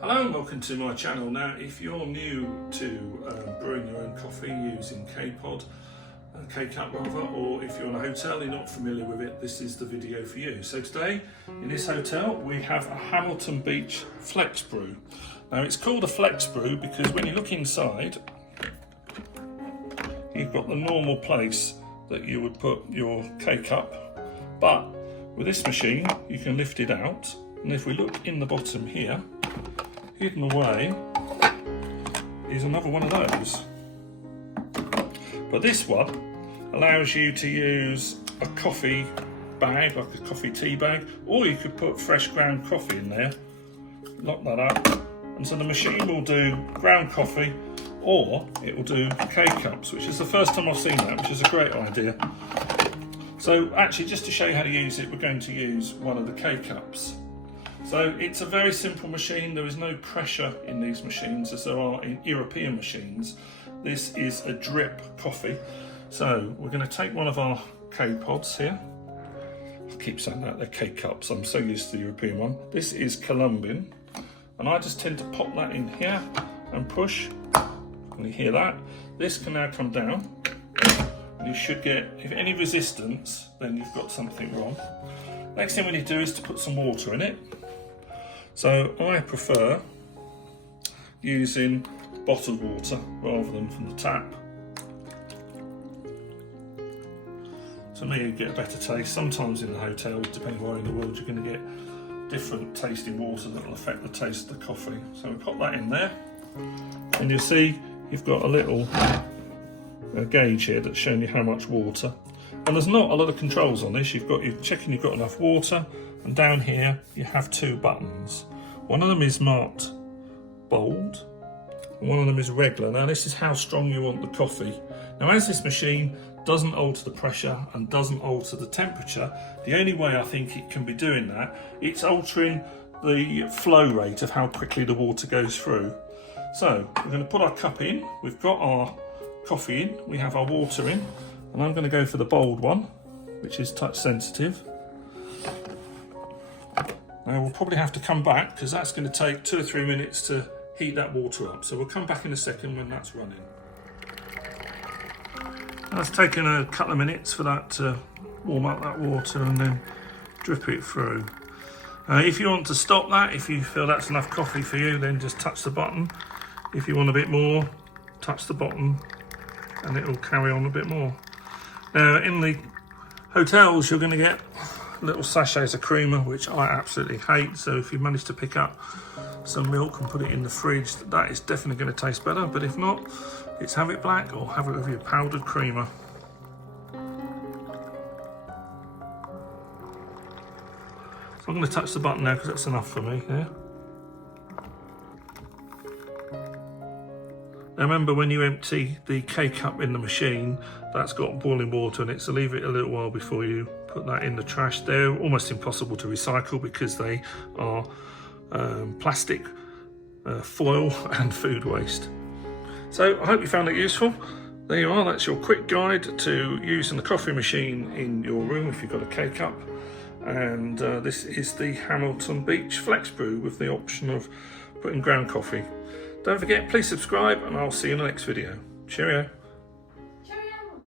Hello and welcome to my channel. Now if you're new to brewing your own coffee using K-Pod, K-Cup rather, or if you're in a hotel and you're not familiar with it, this is the video for you. So today in this hotel we have a Hamilton Beach FlexBrew. Now it's called a FlexBrew because when you look inside you've got the normal place that you would put your K-Cup, but with this machine you can lift it out, and if we look in the bottom here, hidden away is another one of those. But this one allows you to use a coffee bag, like a coffee tea bag, or you could put fresh ground coffee in there, lock that up, and so the machine will do ground coffee or it will do K-Cups, which is the first time I've seen that, which is a great idea. So actually, just to show you how to use it, we're going to use one of the K-Cups. So it's a very simple machine. There is no pressure in these machines as there are in European machines. This is a drip coffee. So we're going to take one of our K-Pods here. I keep saying that, they're K-Cups. I'm so used to the European one. This is Colombian. And I just tend to pop that in here and push. And you hear that. This can now come down. And you should get, if any resistance, then you've got something wrong. Next thing we need to do is to put some water in it. So I prefer using bottled water rather than from the tap. To me, you get a better taste. Sometimes in the hotels, depending where in the world, you're going to get different tasting water that will affect the taste of the coffee. So we pop that in there, and you'll see you've got a little gauge here that's showing you how much water. And there's not a lot of controls on this. You're checking you've got enough water, and down here you have two buttons. One of them is marked bold, and one of them is regular. Now this is how strong you want the coffee. Now as this machine doesn't alter the pressure and doesn't alter the temperature, the only way I think it can be doing that, it's altering the flow rate of how quickly the water goes through. So we're going to put our cup in, we've got our coffee in, we have our water in, and I'm going to go for the bold one, which is touch sensitive. Now we'll probably have to come back because that's going to take 2 or 3 minutes to heat that water up. So we'll come back in a second when that's running. It's taken a couple of minutes for that to warm up that water and then drip it through. If you want to stop that, if you feel that's enough coffee for you, then just touch the button. If you want a bit more, touch the button and it will carry on a bit more. Now in the hotels you're going to get little sachets of creamer, which I absolutely hate, so if you manage to pick up some milk and put it in the fridge, that is definitely going to taste better. But if not, it's have it black or have it with your powdered creamer. So I'm going to touch the button now because that's enough for me here. Now remember, when you empty the K-Cup in the machine, that's got boiling water in it, so leave it a little while before you put that in the trash. They're almost impossible to recycle because they are plastic, foil and food waste. So I hope you found it useful. There you are, that's your quick guide to using the coffee machine in your room if you've got a K-Cup. And this is the Hamilton Beach FlexBrew with the option of putting ground coffee. Don't forget, please subscribe and I'll see you in the next video. Cheerio.